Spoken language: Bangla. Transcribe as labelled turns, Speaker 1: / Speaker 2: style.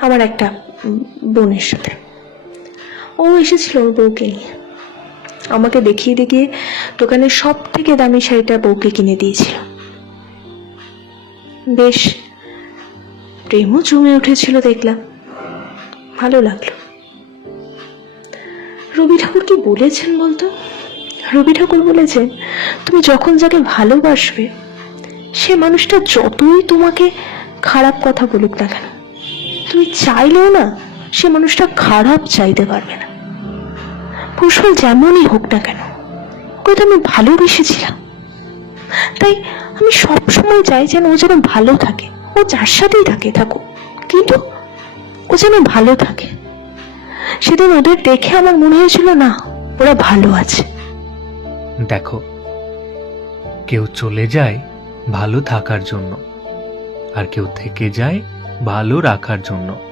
Speaker 1: আমার একটা বোনের সাথে। ও এসেছিল ওর বউকে। নিয়ে আমাকে দেখিয়ে দেখিয়ে দোকানের সব থেকে দামি শাড়িটা বউকে কিনে দিয়েছিল। বেশ, প্রেমও জমে উঠেছিল দেখলাম। ভালো লাগল। রবি ঠাকুর কি বলেছেন বলতো? রবি ঠাকুর বলেছেন, তুমি যখন যাকে ভালোবাসবে, সে মানুষটা যতই তোমাকে খারাপ কথা বলুক না কেন তুমি চাইলেও না সে মানুষটা খারাপ চাইতে পারবে না। কুশল যেমনই হোক না কেন ওকে তো আমি ভালোবেসেছিলাম। তাই আমি সব সময় চাই যেন ও যেন ভালো থাকে। ও যার সাথেই থাকে, থাকুক। কিন্তু ও যেন ভালো থাকে। সেদিন ওদের দেখে আমার মনে হয়েছিল, না, ওরা ভালো আছে।
Speaker 2: দেখো, কেউ চলে যায় ভালো থাকার জন্য, আর কেউ থেকে যায় ভালো রাখার জন্য।